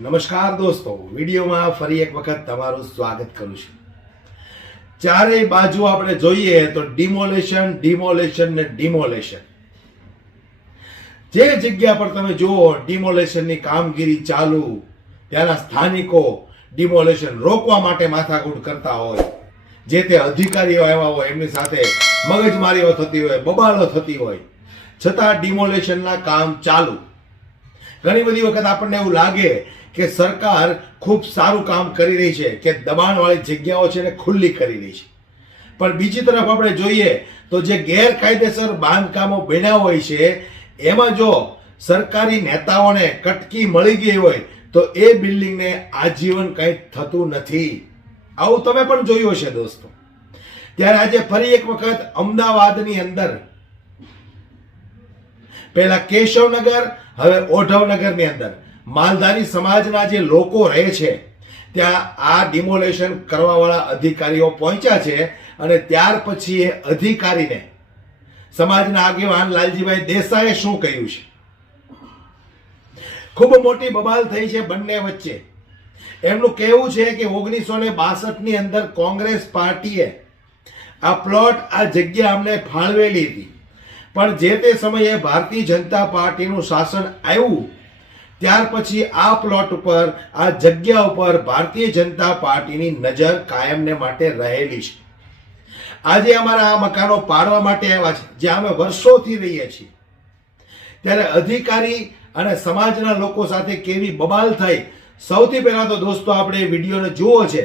નમસ્કાર દોસ્તો, વિડીયોમાં ફરી એક વખત તમારું સ્વાગત કરું છું। ચારેય બાજુ આપણે જોઈએ તો ડિમોલેશન ડિમોલેશન ને ડિમોલેશન। જે જગ્યા પર તમે જુઓ ડિમોલેશનની કામગીરી ચાલુ, ત્યાંના સ્થાનિકો ડિમોલેશન રોકવા માટે માથાકૂટ કરતા હોય, જે તે અધિકારીઓ આવ્યા હોય એમની સાથે મગજમારીઓ થતી હોય, બબાલો થતી હોય, છતાં ડિમોલેશનના કામ ચાલુ। ઘણી બધી વખત આપણને એવું લાગે કે સરકાર ખૂબ સારું કામ કરી રહી છે, કે દબાણવાળી જગ્યાઓ છે ને ખુલ્લી કરી રહી છે, પણ બીજી તરફ આપણે જોઈએ તો જે ગેરકાયદેસર બાંધકામો બન્યા હોય છે એમાં જો સરકારી નેતાઓને કટકી મળી ગઈ હોય તો એ બિલ્ડિંગને આજીવન કંઈ થતું નથી। આવું તમે પણ જોયું હશે દોસ્તો। ત્યારે આજે ફરી એક વખત અમદાવાદની અંદર પહેલા કેશવનગર, હવે ઓઢવનગરની અંદર માલધારી સમાજના જે લોકો રહે છે ત્યાં આ ડિમોલેશન કરવાવાળા અધિકારીઓ પહોંચ્યા છે, અને ત્યાર પછી એ અધિકારીને સમાજના આગેવાન લાલજીભાઈ દેસાઈએ શું કહ્યું છે। ખૂબ મોટી બબાલ થઈ છે બંને વચ્ચે। એમનું કહેવું છે કે 1962ની અંદર કોંગ્રેસ પાર્ટીએ આ પ્લોટ, આ જગ્યા અમને ફાળવેલી હતી, પણ જે તે સમયે ભારતીય જનતા પાર્ટીનું શાસન આવ્યું ત્યાર પછી આ પ્લોટ ઉપર, આ જગ્યા ઉપર ભારતીય જનતા પાર્ટીની નજર કાયમને માટે રહેલી છે। આજે અમારા આ મકાનો પાડવા માટે આવ્યા છે, જે અમે વર્ષોથી રહીએ છીએ। ત્યારે અધિકારી અને સમાજના લોકો સાથે કેવી બબાલ થઈ, સૌથી પહેલા તો દોસ્તો આપણે વિડીયોને જુઓ છે,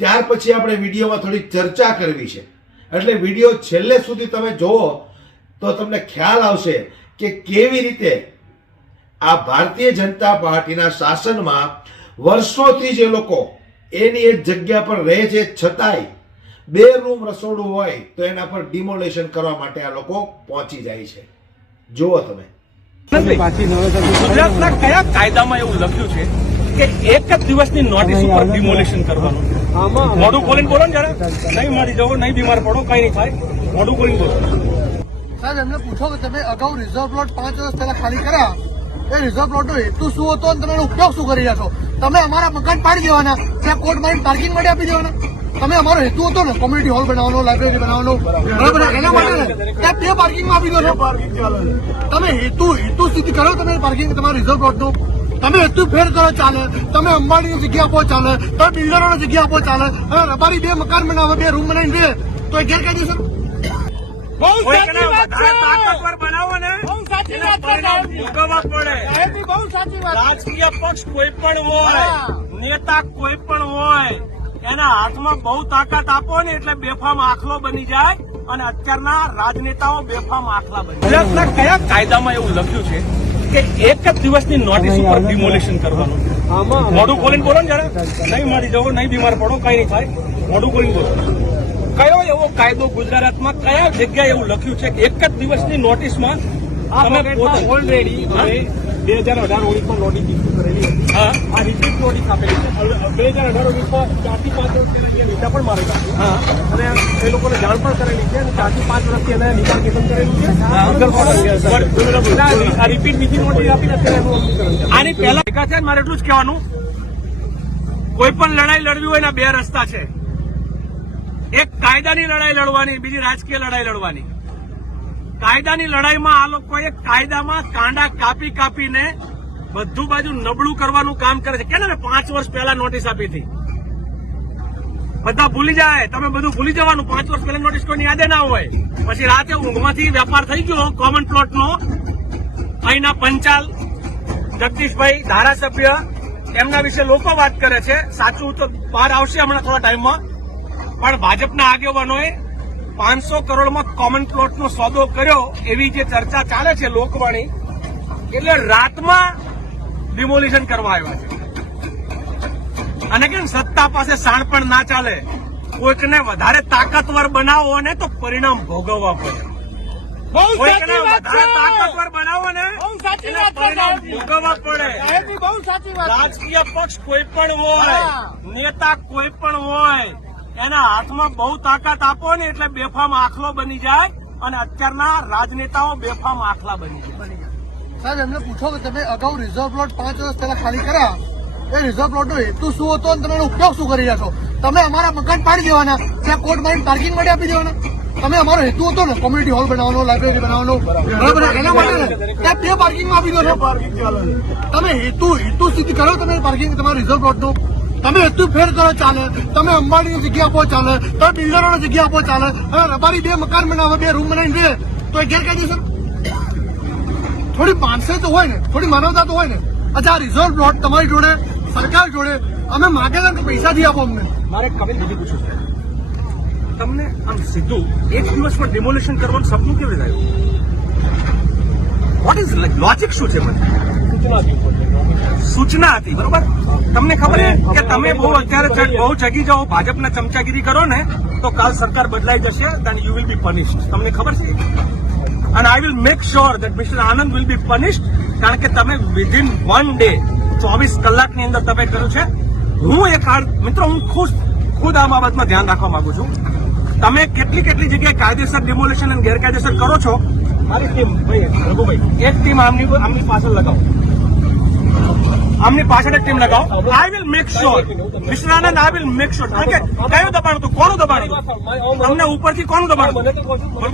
ત્યાર પછી આપણે વિડીયોમાં થોડી ચર્ચા કરવી છે, એટલે વિડીયો છેલ્લે સુધી તમે જુઓ તો તમને ખ્યાલ આવશે કે કેવી રીતે આ ભારતીય જનતા પાર્ટીના શાસનમાં વર્ષોથી જે લોકો એની એક જગ્યા પર રહે છે, છતાંય 2 રૂમ રસોડું હોય તો એના પર ડિમોલેશન કરવા માટે આ લોકો પહોંચી જાય છે। જુઓ તમે। ગુજરાતના કયા કાયદામાં એવું લખ્યું છે કે એક જ દિવસની નોટિસ ઉપર ડિમોલેશન કરવાનું? મોઢું ખોલીને બોલો ને જરા। નહીં મારી જવો, નહીં બીમાર પડો, કઈ નહીં થાય, મોઢું ખોલીને બોલો। સાહેબ, એમને પૂછો કે તમે અગાઉ રિઝર્વ પ્લોટ 5 વર્ષ પહેલા ખાલી કર્યા, એ રિઝર્વ પ્લોટનો હેતુ શું હતો અને તમે એનો ઉપયોગ શું કરી રહ્યા છો? તમે અમારા મકાન પાડી દેવાના, ત્યાં કોર્ટ મારી પાર્કિંગ માટે આપી દેવાના? તમે અમારો હેતુ હતો ને કોમ્યુનિટી હોલ બનાવવાનો, લાઇબ્રેરી બનાવવાનો, બરાબર, એના માટે ને ત્યાં 2 પાર્કિંગમાં આપી દો છો। તમે હેતુ સિદ્ધ કરો, તમે પાર્કિંગ તમારા રિઝર્વ પ્લોટનું તમે હેતુ ફેર કરો ચાલે, તમે અંબાણીની જગ્યા આપો ચાલે, તમે બિલ્ડરોની જગ્યા આપો ચાલે, હવે રબારી 2 મકાન બનાવો, 2 રૂમ બનાવીને દે તો એ ગેરકાયદેસર? રાજકીય પક્ષ કોઈ પણ હોય, નેતા કોઈ પણ હોય, એના હાથમાં બહુ તાકાત આપો ને એટલે બેફામ આખલો બની જાય, અને અત્યારના રાજનેતાઓ બેફામ આખલા બની જાય। ગુજરાતના કયા કાયદામાં એવું લખ્યું છે કે એક જ દિવસની નોટિસ ઉપર ડિમોલેશન કરવાનું? મોઢું ખોલીને બોલો ને જરા। નહીં મારી જવો, નહીં બીમાર પડો, કઈ નહીં થાય, મોઢું ખોલીને બોલો। કયો એવો કાયદો ગુજરાતમાં, કયા જગ્યાએ એવું લખ્યું છે કે એક જ દિવસની નોટિસમાં તમે ઓલરેડી 2018-19માં નોટિસ ઇસ્યુ કરેલી હતી? હા, આ રિપીટ નોટિસ આપેલી છે। 2018-19માં 4 થી 5 વર્ષથી નીચા પણ મારેલા છે, અને એ લોકોને જાણ પણ કરેલી છે, અને 4 થી 5 વર્ષથી એને નિમાર્કેશન કરેલું છે। આ રિપીટ બીજી નોટિસ આપીને અત્યારે આની પહેલા ભેગા છે। મારે એટલું જ કહેવાનું, કોઈ પણ લડાઈ લડવી હોય ને 2 રસ્તા છે। એક કાયદાની લડાઈ લડવાની, બીજી રાજકીય લડાઈ લડવાની। કાયદાની લડાઈમાં આ લોકોએ કાયદામાં કાંડા કાપીને બધું બાજુ નબળું કરવાનું કામ કરે છે। કેને 5 વર્ષ પહેલા નોટિસ આપી હતી, બધા ભૂલી જાય, તમે બધું ભૂલી જવાનું। 5 વર્ષ પહેલા નોટિસ કોઈની યાદે ના હોય, પછી રાતે ઊંઘમાંથી વેપાર થઈ ગયો કોમન પ્લોટનો। અહીંના પંચાલ જગદીશભાઈ ધારાસભ્ય, એમના વિશે લોકો વાત કરે છે, સાચું તો બહાર આવશે હમણાં થોડા ટાઈમમાં, પણ ભાજપના આગેવાનોએ 500 કરોડમાં કોમન પ્લોટનો સોદો કર્યો એવી જે ચર્ચા ચાલે છે લોકવાણી, એટલે રાતમાં ડિમોલિશન કરવા આવ્યા છે। અને કેમ સત્તા પાસે શાણપણ ના ચાલે, કોઈકને વધારે તાકાતવર બનાવો ને તો પરિણામ ભોગવવા પડે। કોઈકને વધારે તાકાતવર બનાવો ને પરિણામ ભોગવવા પડે। રાજકીય પક્ષ કોઈ પણ હોય, નેતા કોઈ પણ હોય, એના હાથમાં બહુ તાકાત આપો ને એટલે બેફામ આખલો બની જાય, અને અત્યારના રાજનેતાઓ બેફામ આખલા બની જાય। સાહેબ, એમને પૂછો કે તમે અગાઉ રિઝર્વ પ્લોટ 5 વર્ષ પહેલા ખાલી કર્યા, એ રિઝર્વ પ્લોટનો હેતુ શું હતો અને તમે એનો ઉપયોગ શું કરી રહ્યા છો? તમે અમારા મકાન પાડી દેવાના, ત્યાં કોર્ટ મારીને પાર્કિંગ માટે આપી દેવાના. તમે અમારો હેતુ હતો ને કોમ્યુનિટી હોલ બનાવવાનો, લાઇબ્રેરી બનાવવાનો, બરાબર, એના માટે ને ત્યાં બે પાર્કિંગમાં આપી દો છો. તમે હેતુ સિદ્ધ કરો, તમે પાર્કિંગ તમારા રિઝર્વ પ્લોટનું તમે હેતુ ફેર કરો ચાલે, તમે અંબાણીની જગ્યા આપો ચાલે, તમે બિલ્ડરોની જગ્યા આપો ચાલે. હવે રબારી બે મકાન બનાવે, બે રૂમ બનાવીને દે તો એ ગેરકાયદેસર? થોડી માનસે તો હોય ને, થોડી માનવતા તો હોય ને. અચ્છા, આ રિઝર્વ પ્લોટ તમારી જોડે, સરકાર જોડે અમે માગેલા કે પૈસાથી આપો અમને. મારે કવિલ બીજું પૂછવું છે, તમને આમ સીધું એક દિવસમાં ડિમોલિશન કરવાનું સપનું કેવી રીતે આવ્યું? વોટ ઇઝ લોજિક શું છે? સૂચના હતી, બરોબર? તમને ખબર છે કે તમે બહુ અત્યારે બહુ જગી જાઓ, ભાજપના ચમચાગીરી કરો ને તો કાલ સરકાર બદલાઈ જશે, then you will be punished. તમને ખબર છે? and I will make sure that Mr. Anand will be punished, કારણ કે તમે within 1 day 24 કલાકની અંદર તમે કર્યું છે. હું મિત્રો હું ખુદ આ બાબતમાં ધ્યાન રાખવા માંગુ છું. તમે કેટલી જગ્યાએ કાયદેસર ડિમોલિશન અને ગેરકાયદેસર કરો છો. મારી ટીમ રઘુભાઈ, એક ટીમ આમની પાછળ લગાવો, આમની પાછળ એક ટીમ લગાવો. I will make sure mister Anand, I will make sure. કારણ કે કયું દબાણ હતું, કોનું દબાણ હતું તમને ઉપરથી? કોનું દબાણ હતું?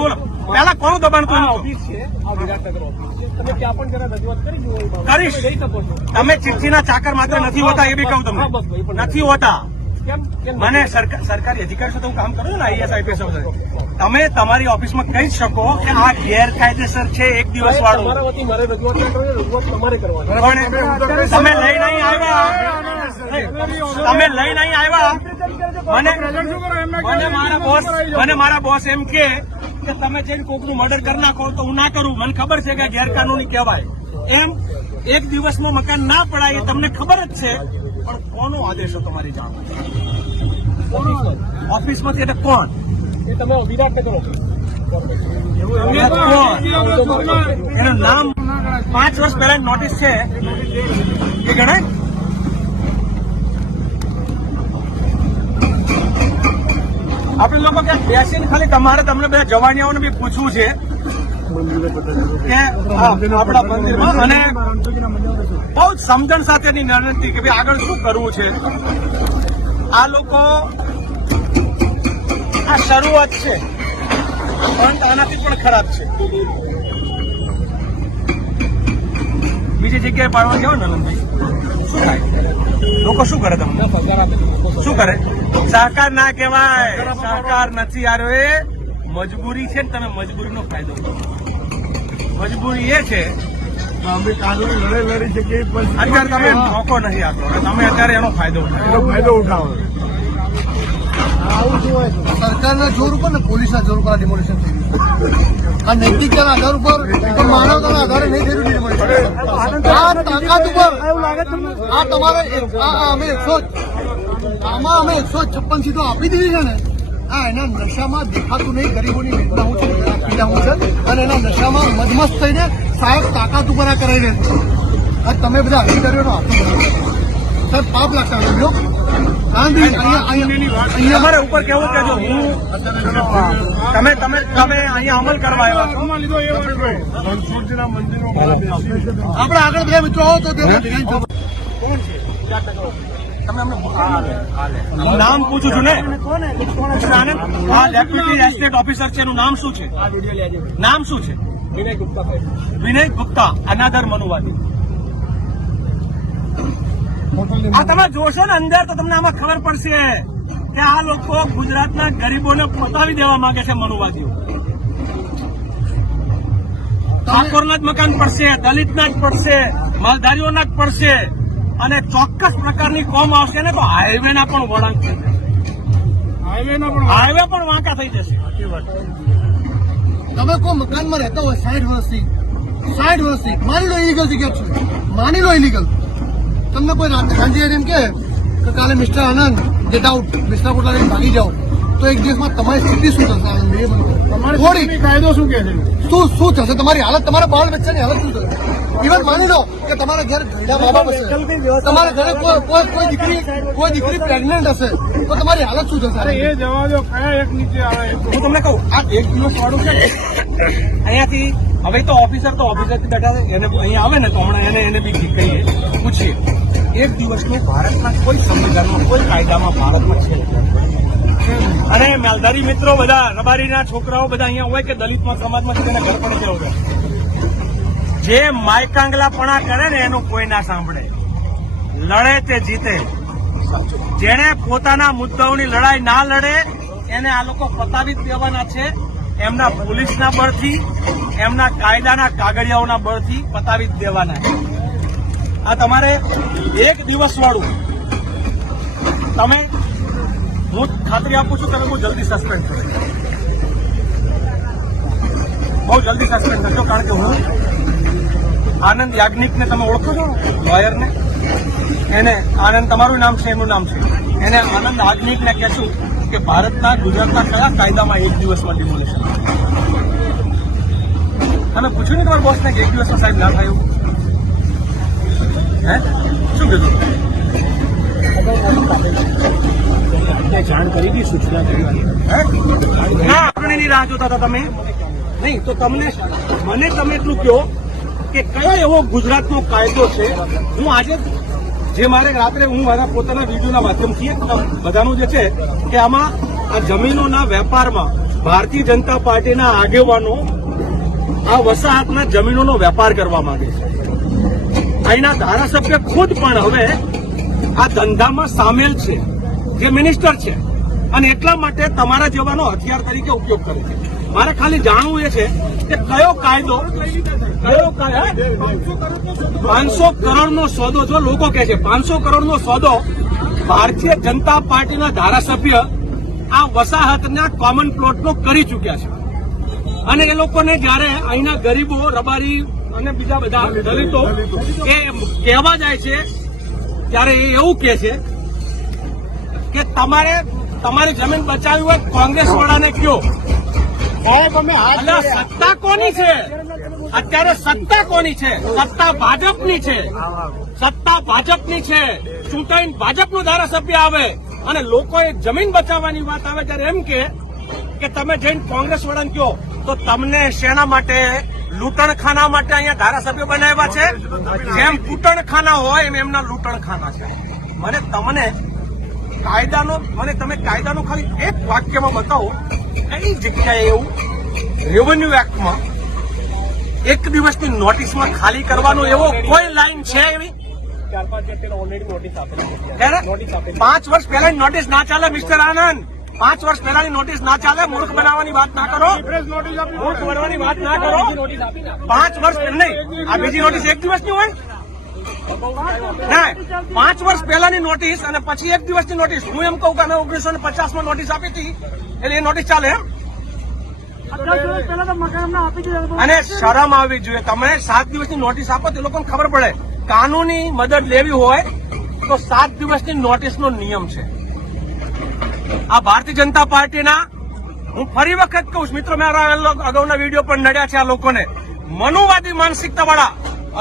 બોલો પહેલા કોનું દબાણ હતું? કરીશ. તમે ચીઠીના ચાકર માત્ર નથી હોતા, એ બી કહું તમને નથી હોતા. મને સરકારી અધિકારી સાથે હું કામ કરું છું ને, આઈએસ આઈપીએસ, તમે તમારી ઓફિસમાં કહી શકો કે આ ગેરકાયદેસર છે એક દિવસ વાળું. તમે લઈ નહીં આવ્યા. મને મારા બોસ એમ કે તમે જઈને કોકનું મર્ડર કરી નાખો તો હું ના કરું. મને ખબર છે કે ગેરકાનૂની કહેવાય એમ. એક દિવસમાં મકાન ના પડાય એ તમને ખબર જ છે, પણ કોનો આદેશ હતો તમારી જાણ? ઓફિસમાંથી. એટલે કોણ? એ તમે વિરાટનગર ઓફિસ. એનું નામ 5 વર્ષ પહેલા નોટિસ છે એ ગણાય. આપણે લોકો ક્યાંક બેસીને ખાલી તમને બધા જવાનિયાઓને બી પૂછવું છે કે આપણા મંદિરમાં, અને બહુ જ સમજણ સાથેની નિર્ણય કે ભાઈ આગળ શું કરવું છે. આ લોકો આ શરૂઆત છે, પણ આનાથી પણ ખરાબ છે. બીજી જગ્યાએ પાડવા જાઓ ને નંદભાઈ, શું થાય? લોકો શું કરે? તમને શું કરે? સહકાર ના કહેવાય, સહકાર નથી આવ્યો, એ મજબૂરી છે ને. તમે મજબૂરીનો ફાયદો કરો. મજબૂરી એ છે અત્યારે તમે મોકો નથી આપતો, તમે અત્યારે એનો ફાયદો ઉઠાવો. સરકારના જોર ઉપર ને પોલીસના જોર ઉપર આ ડિમોલિશન થઈ ગયું. આ નૈતિકતાના આધાર ઉપર, માનવતાના આધારે નહીં થયું ડિમોલિશન. આ તાકાત ઉપર આ તમારે અમે 156 સીટો આપી દીધી છે ને, આ એના નશામાં દેખાતું નહીં ગરીબોની વેદના હું છે, પીડા હું છે, અને એના નશામાં મદમસ્ત થઈને સાહેબ તાકાત ઉપર આ કરાવી દે. તમે બધા અધિકારીઓનો હાથ સાહેબ પાપ લાગતા હોય. તમારે ઉપર કેવું કે જો હું તમે અહીંયા અમલ કરવા આવ્યા છો. આપણે આગળ બધા મિત્રો આવો તો કોણ છે? તમે નામ પૂછું છું ને. આ ડેપ્યુટી એસ્ટેટ ઓફિસર છે, એનું નામ શું છે? નામ શું છે? વિનય ગુપ્તા, અનાદર મનુવાદી. આ તમે જોશો ને અંદર તો તમને આમાં ખબર પડશે કે આ લોકો ગુજરાતના ગરીબોને પતાવી દેવા માંગે છે. મનુવાદીઓ ઠાકોરના જ મકાન પડશે, દલિતના જ પડશે, માલધારીઓના જ પડશે, અને ચોક્કસ પ્રકારની કોમ આવશે ને તો હાઈવેના પણ વળાંક થશે. હાઈવે પણ વાંકા થઈ જશે. તમે કોઈ મકાનમાં રહેતા હોય 60 વર્ષથી માની લો ઇલીગલ જગ્યા છે, માની લો ઇલીગલ. તમને કોઈ સાંજે એમ કે કાલે મિસ્ટર આનંદ ગેટ આઉટ, મિસ્ટર કોટલા લઈને ભાગી જાઓ, તો એક દિવસમાં તમારી સ્થિતિ શું થશે? આનંદ થોડી કાયદો શું કે છે? શું થશે તમારી હાલત? તમારા બાળ બચ્ચાની હાલત શું થશે? ઇવન માની લો કે તમારા ઘેર ઘરડા મા બાપ હશે, તમારા ઘરે કોઈ દીકરી પ્રેગ્નન્ટ હશે, તો તમારી હાલત શું થશે? એ જવા દો, કયા એક નીચે આવે? હું તમને કહું, આ એક દિવસ વાળું છે અહીંયાથી. હવે તો ઓફિસરથી બેઠા છે, એને અહીંયા આવે ને તો હમણાં એને બી કહીએ, પૂછીએ એક દિવસનું ભારતના કોઈ સંવિધાનમાં કોઈ કાયદામાં ભારતમાં છે. અને માલધારી મિત્રો બધા રબારીના છોકરાઓ બધા અહીંયા હોય કે દલિતમાં સમાજમાં તેને ઘર પડે છે વગર જે માયકાંગલાપણા કરે ને એનું કોઈ ના સાંભળે. લડે તે જીતે. જેને પોતાના મુદ્દાઓની લડાઈ ના લડે એને આ લોકો પતાવી જ દેવાના છે. એમના પોલીસના બળથી, એમના કાયદાના કાગળિયાઓના બળથી પતાવી જ દેવાના છે. આ તમારે એક દિવસ વાળું તમે, હું ખાતરી આપું છું, તમે બહુ જલ્દી સસ્પેન્ડ થશો. બહુ જલ્દી સસ્પેન્ડ થશો. કારણ કે હું આનંદ યાજ્ઞિકને તમે ઓળખો છો, લોયરને? એને આનંદ, તમારું નામ છે, એમનું નામ છે, એને આનંદ યાજ્ઞિકને કહેશું કે ભારતના ગુજરાતના કયા કાયદામાં એક દિવસમાં ડિમોલેશન? તમે પૂછ્યું ને તમારા બોસને કે એક દિવસમાં સાહેબ ના થાય એવું? હે શું કીધું? જાણ કરી દી, સૂચના કરી ના આપણીની રાહ જોતા હતા તમે નહીં તો તમને મને તમે એટલું કહો કે કયો એવો ગુજરાતનો કાયદો છે? હું આજે જે મારે રાત્રે હું મારા પોતાના વિડીયોના માધ્યમથી બધાનું જે છે કે આમાં આ જમીનોના વેપારમાં ભારતીય જનતા પાર્ટીના આગેવાનો આ વસાહતના જમીનોનો વેપાર કરવા માંગે છે. અહીંના ધારાસભ્ય ખુદ પણ હવે આ ધંધામાં સામેલ છે, જે મિનિસ્ટર છે, અને એટલા માટે તમારા જેવાનો હથિયાર તરીકે ઉપયોગ કરે છે. મારે ખાલી જાણવું એ છે કે કયો કાયદો, 500 કરોડનો સોદો, જો લોકો કહે છે 500 કરોડનો સોદો ભારતીય જનતા પાર્ટીના ધારાસભ્ય આ વસાહતના કોમન પ્લોટનો કરી ચૂક્યા છે. અને એ લોકોને જયારે અહીંના ગરીબો, રબારી અને બીજા બધા દલિતો એ કહેવા જાય છે ત્યારે એ એવું કહે છે કે તમારી જમીન બચાવી હોય કોંગ્રેસ વાળાને કયો. સત્તા કોની છે અત્યારે? સત્તા કોની છે? સત્તા ભાજપની છે. સત્તા ભાજપની છે. ચૂંટાઈને ભાજપનો ધારાસભ્ય આવે અને લોકોએ જમીન બચાવવાની વાત આવે ત્યારે એમ કે તમે જઈને કોંગ્રેસ વાળાને કહો. તો તમને શેના માટે? લૂંટણખાના માટે અહીંયા ધારાસભ્ય બનાવ્યા છે. જેમ કૂટણખાના હોય એમ એમના લૂંટણખાના છે. તમે કાયદાનો ખાલી એક વાક્યમાં બતાવો કઈ જગ્યાએ એવું રેવન્યુ એક્ટમાં એક દિવસની નોટિસમાં ખાલી કરવાનો એવો કોઈ લાઈન છે એવી? 5 વર્ષ પહેલાની નોટિસ ના ચાલે મિસ્ટર આનંદ. 5 વર્ષ પહેલાની નોટિસ ના ચાલે. મૂર્ખ બનાવવાની વાત ના કરો. મૂર્ખ બનાવવાની વાત ના કરો. 5 વર્ષ નહીં, આ બીજી નોટિસ એક દિવસની હોય ના. 5 વર્ષ પહેલાની નોટિસ અને પછી એક દિવસની નોટિસ. હું એમ કહું કે અમે 1950માં નોટિસ આપી હતી એટલે એ નોટિસ ચાલે એમ? અને શરમ આવવી જોઈએ. તમે 7 દિવસની નોટિસ આપો તો લોકોને ખબર પડે. કાનૂની મદદ લેવી હોય તો 7 દિવસની નોટિસનો નિયમ છે. આ ભારતીય જનતા પાર્ટીના, હું ફરી વખત કહું છું મિત્રો, મારા અગાઉના વિડીયો પણ નડ્યા છે આ લોકોને. મનુવાદી માનસિકતાવાળા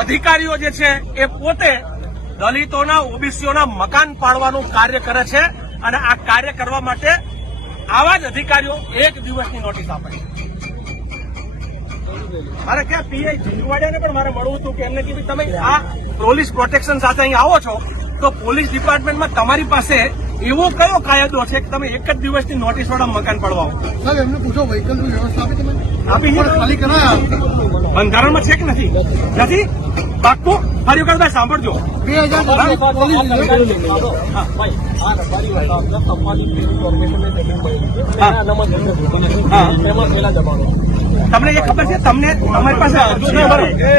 અધિકારીઓ જે છે એ પોતે દલિતોના, ઓબીસીઓના મકાન પાડવાનું કાર્ય કરે છે. અને આ કાર્ય કરવા માટે આવા જ અધિકારીઓ એક દિવસની નોટિસ આપે છે. મારે ક્યાં પીઆઈ ઝીંઝુવાડિયાને પણ મારે મળવું હતું કે એમને કે તમે આ પોલીસ પ્રોટેક્શન સાથે અહીં આવો છો તો પોલીસ ડિપાર્ટમેન્ટમાં તમારી પાસે એવો કયો કાયદો છે કે તમે એક જ દિવસની નોટિસ વાળા મકાન પડવા? સાહેબ એમને પૂછો વ્હીકલની વ્યવસ્થા આપી તમે? આપી ખાલી કરાયા. બંધારણમાં છે કે નથી? નથી. પાક્કું ફરી વખત ભાઈ સાંભળજો. 2000 તમને એ ખબર છે?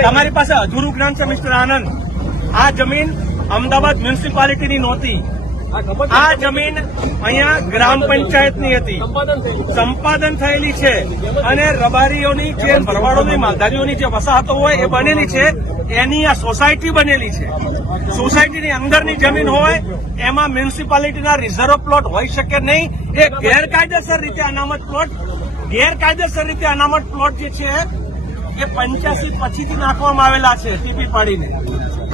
તમારી પાસે અધૂરું જ્ઞાન છે મિસ્ટર આનંદ. આ જમીન અમદાવાદ મ્યુનિસિપાલિટીની નહોતી. આ જમીન અહીંયા ગ્રામ પંચાયતની હતી. સંપાદન થયેલી છે. અને રબારીઓની જે ભરવાડોની, માલધારીઓની જે વસાહતો હોય એ બનેલી છે. એની આ સોસાયટી બનેલી છે. સોસાયટીની અંદરની જમીન હોય એમાં મ્યુનિસિપાલિટીના રિઝર્વ પ્લોટ હોઈ શકે નહીં. એ ગેરકાયદેસર રીતે અનામત પ્લોટ જે છે એ 85 પછીથી નાખવામાં આવેલા છે ટીપી પાડીને.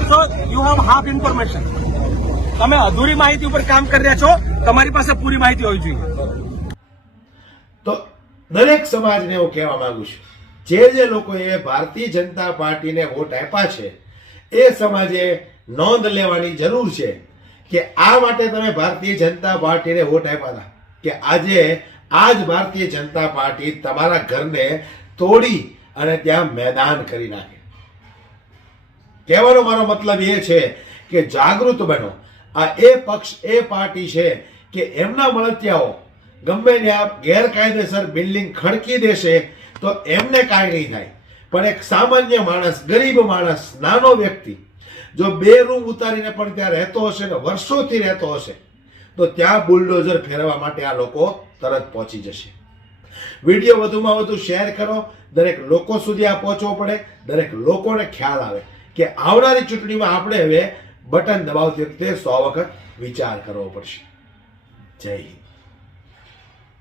So you have half information. તમે અધૂરી માહિતી ઉપર કામ કરી રહ્યા છો. તમારી પાસે પૂરી માહિતી હોવી જોઈએ. તો દરેક સમાજને હું કહેવા માંગુ છું, જે લોકોએ ભારતીય જનતા પાર્ટીને વોટ આપ્યા છે એ સમાજે નોંધ લેવાની જરૂર છે કે આ માટે તમે ભારતીય જનતા પાર્ટીને વોટ આપ્યા હતા કે આજે આ જ ભારતીય જનતા પાર્ટી તમારા ઘરને તોડી અને ત્યાં મેદાન કરી નાખે. કહેવાનો મારો મતલબ એ છે કે જાગૃત બનો. આ એ પક્ષ એ પાર્ટી છે કે એમના મળતિયાઓ ગમે ત્યાં ગેરકાયદેસર બિલ્ડિંગ ખડકી દેશે તો એમને કાંઈ નહીં થાય, પણ એક સામાન્ય માણસ, ગરીબ માણસ, નાનો વ્યક્તિ જો 2 રૂમ ઉતારીને પણ ત્યાં રહેતો હશે ને વર્ષોથી રહેતો હશે તો ત્યાં બુલડોઝર ફેરવવા માટે આ લોકો તરત પહોંચી જશે. વિડીયો વધુમાં વધુ શેર કરો. દરેક લોકો સુધી આ પહોંચવો પડે. દરેક લોકોને ખ્યાલ આવે કે આવનારી ચૂંટણીમાં આપણે હવે બટન દબાવતી વખતે 100 વખત વિચાર કરવો પડશે. જય હિન્દ.